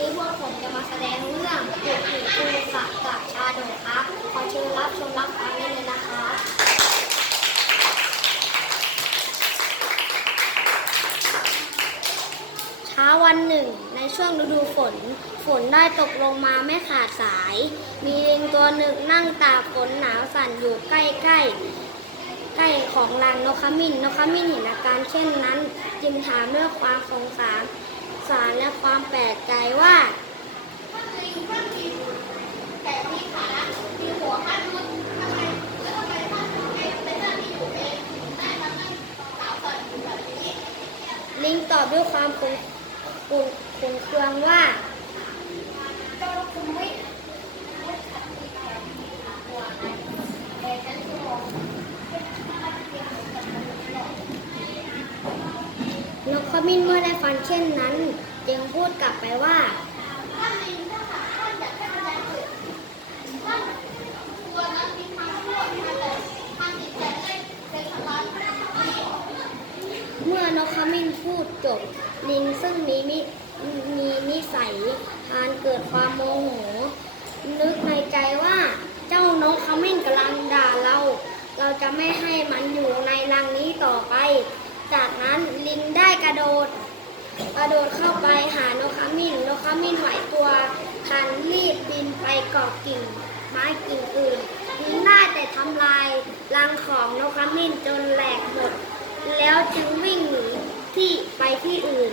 นี้พวกผมจะมาแสดงเรื่องเด็กหญิงครูสักกับชาโดดครับ ขอเชิญรับชมรับฟังได้เลยนะครับเช้าวันหนึ่ง ในช่วงฤดูฝน ฝนได้ตกลงมาไม่ขาดสาย มีลิงตัวหนึ่งนั่งตากฝนหนาวสั่นอยู่ใกล้ๆใกล้ของรังนกขมิ้นนกขมิ้นเห็นอาการเช่นนั้น จึงถามด้วยความสงสาร สารและความแปลกใจว่าลิงตอบด้วยความคงคงคงเคืองว่า นกขมิ้นเมื่อได้ฟังเช่นนั้น จึงพูดกลับไปว่าเมื่อนกขมิ้นพูดจบ ลิงซึ่งมีนิมีนิสัยทานเกิดความโมโห นึกในใจว่าเจ้านกขมิ้นกำลังด่าเรา เราจะไม่ให้มันอยู่ในรังนี้ต่อไป จากนั้นลิงได้กระโดด กระโดดเข้าไปหานกขมิ้นนกขมิ้นไหวตัวทันรีบบินไปเกาะกิ่ง ไม้กิ่งอื่นบินได้แต่ทำลายรังของนกขมิ้นจนแหลกหมด แล้วจึงวิ่งหนีที่ไปที่อื่น